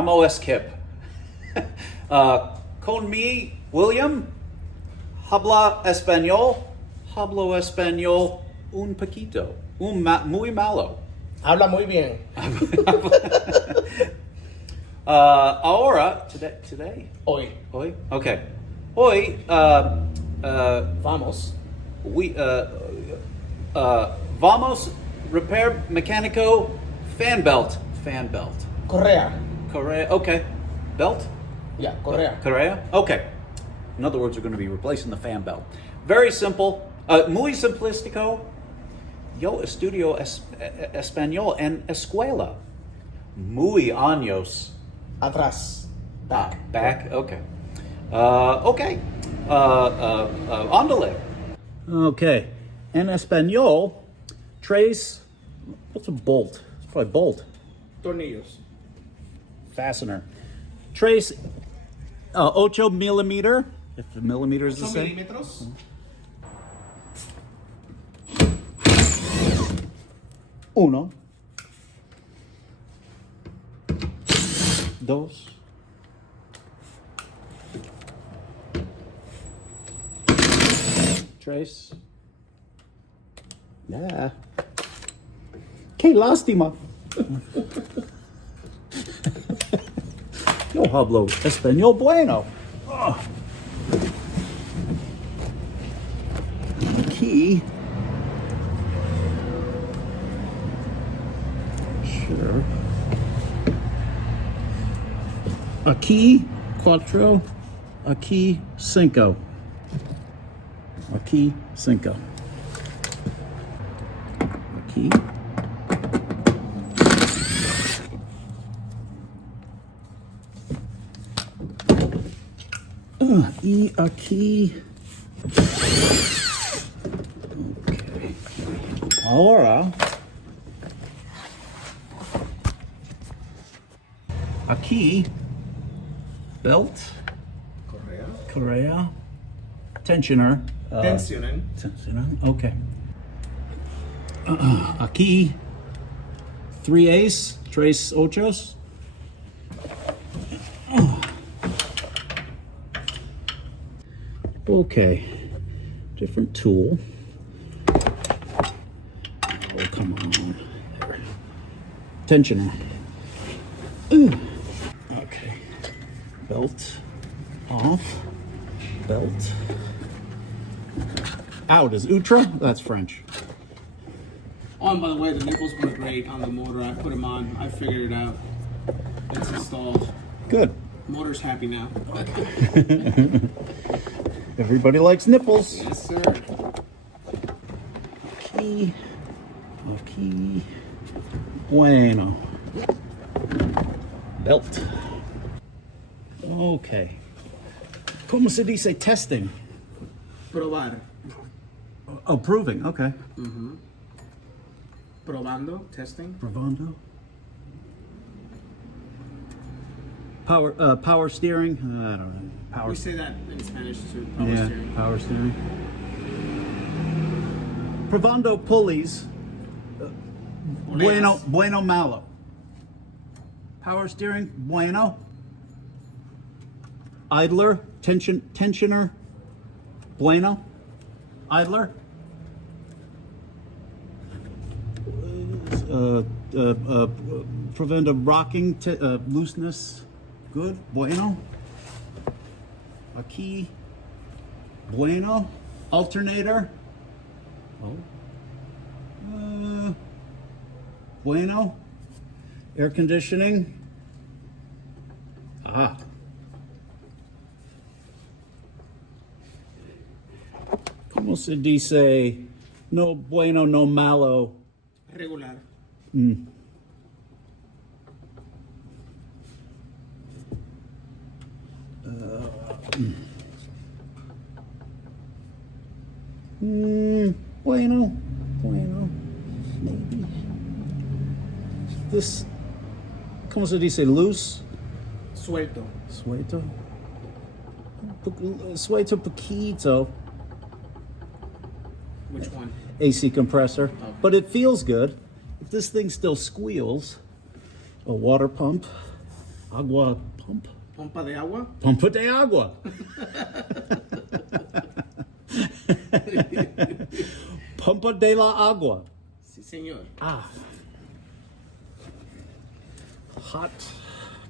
llamo Skip. Con mi, William. Habla español. Hablo español un poquito. Muy malo. Habla muy bien. Ahora, today? Hoy. Okay. Hoy, Vamos. Vamos repair mecánico fan belt. Correa. Okay. Belt? Yeah, correa. Correa? Okay. In other words, we're going to be replacing the fan belt. Very simple. Muy simplistico. Yo estudio español en escuela. Muy años. Atrás. Back? Okay. Okay. Ándale. Okay. En español, tres. What's a bolt? It's probably bolt. Tornillos. Fastener. Tres. 8 millimeter. If the millimeter is the same. Milímetros. Uno. Dos. Tres. Yeah. Qué lástima. Yo hablo español bueno. Oh. Key. Sure. Aquí cuatro. Aquí cinco. Aquí cinco. Aquí. Y aquí. Okay. Ahora. Aquí. Belt. Correa. Tensioner. Tensionen. Okay. Aquí. 3 tres ochos. Okay. Different tool. Oh, come on. There. Tensioner. Okay. Belt off. Belt out is Ultra. That's French. Oh, and by the way, the nipples were great on the motor. I put them on. I figured it out. It's installed. Good. Motor's happy now. Everybody likes nipples. Yes, sir. Aquí. Bueno. Belt. Okay. ¿Cómo se dice testing? Probar. Oh, proving. Okay. Probando. Testing. Probando. Power steering. I don't know. Power. We say that in Spanish too. Power Yeah, steering. power steering. Probando pulleys. Bueno, malo. Power steering, bueno. Idler, tensioner, bueno. Idler. Prevent of rocking, looseness, good, bueno. Aquí, bueno. Alternator. Bueno. Air conditioning. ¿Cómo se dice? No bueno, no malo. Regular. Bueno, maybe. This, ¿cómo se dice? Loose? Suelto. Suelto? Suelto poquito. Which one? AC compressor. Okay. But it feels good. If this thing still squeals, a water pump. Agua pump. Pompa de agua. Pompa de agua. Pompa de la agua. Sí, señor. Ah. Hot.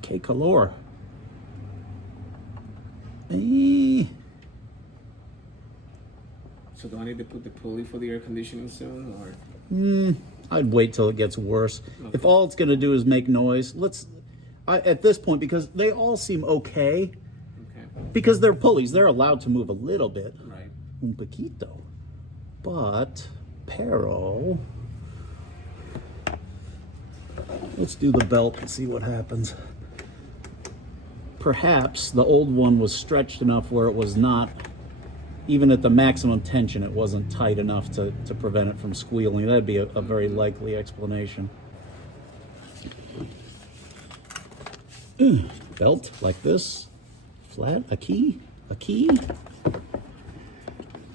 Que calor. Eh. So do I need to put the pulley for the air conditioning soon, or? I'd wait till it gets worse. Okay. If all it's going to do is make noise, at this point, because they all seem okay, because they're pulleys, they're allowed to move a little bit. Right. Un poquito. But, pero, let's do the belt and see what happens. Perhaps the old one was stretched enough where it was not, even at the maximum tension, it wasn't tight enough to prevent it from squealing. That'd be a very likely explanation. Belt like this, flat, a key.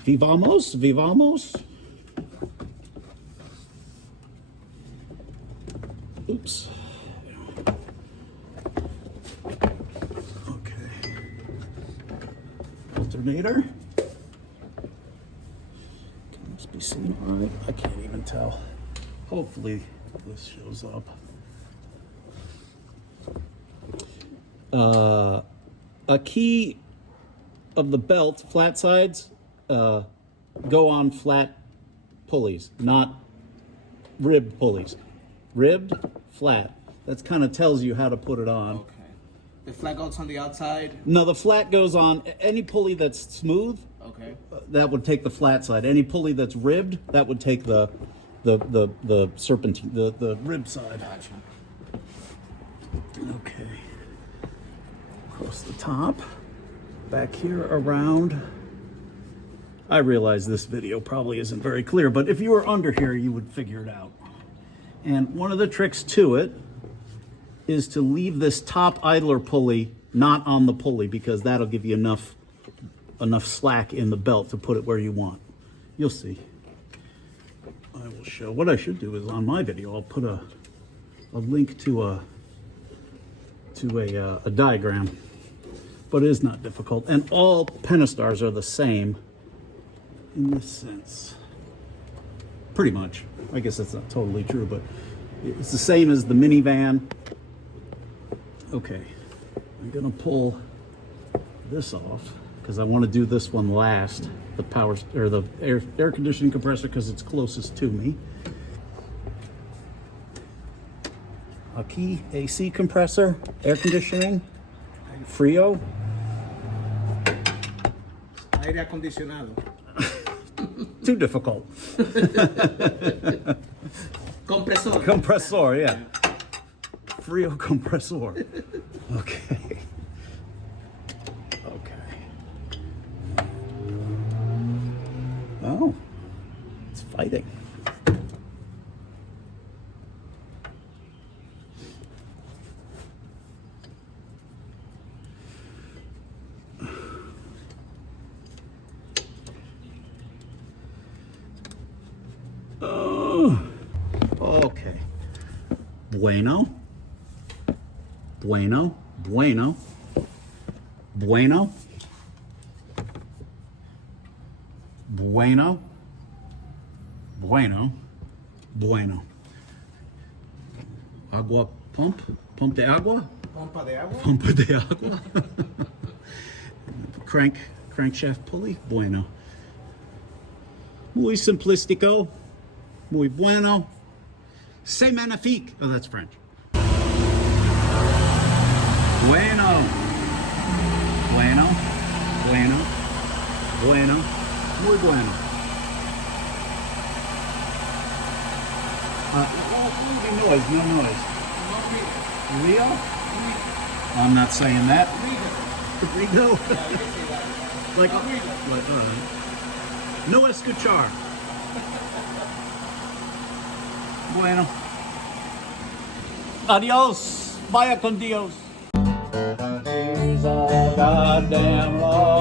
Vivamos. Oops. Okay. Alternator. Can this be seen all right? I can't even tell. Hopefully this shows up. A key of the belt, flat sides, go on flat pulleys, not ribbed pulleys. Ribbed, flat. That kind of tells you how to put it on. Okay. The flat goes on the outside. No, the flat goes on any pulley that's smooth. Okay. That would take the flat side. Any pulley that's ribbed, that would take the serpentine, the rib side. Gotcha. Okay. Across the top, back here around. I realize this video probably isn't very clear, but if you were under here, you would figure it out. And one of the tricks to it is to leave this top idler pulley not on the pulley, because that'll give you enough slack in the belt to put it where you want. You'll see. I will show. What I should do is on my video, I'll put a link to a diagram, but it is not difficult. And all Promaster are the same in this sense. Pretty much. I guess that's not totally true, but it's the same as the minivan. Okay, I'm gonna pull this off because I want to do this one last. The power or the air conditioning compressor, because it's closest to me. Aquí AC compressor, air conditioning, frío. Aire acondicionado. Too difficult. Compresor. Compressor, yeah. Frío compressor. Okay. Oh, it's fighting. Oh, okay. Bueno. Bueno. Bueno. Bueno. Bueno. Bueno. Bueno. Agua pump. Pump de agua. Pompa de agua. Pompa de agua. Crankshaft pulley. Bueno. Muy simplistico. Muy bueno. C'est magnifique. Oh, that's French. Bueno. Bueno. Bueno. Bueno. Muy bueno. No noise. Real? I'm not saying that. Rigo. Like, all right. No escuchar. Bueno. Adios. Vaya con Dios. He's a goddamn law.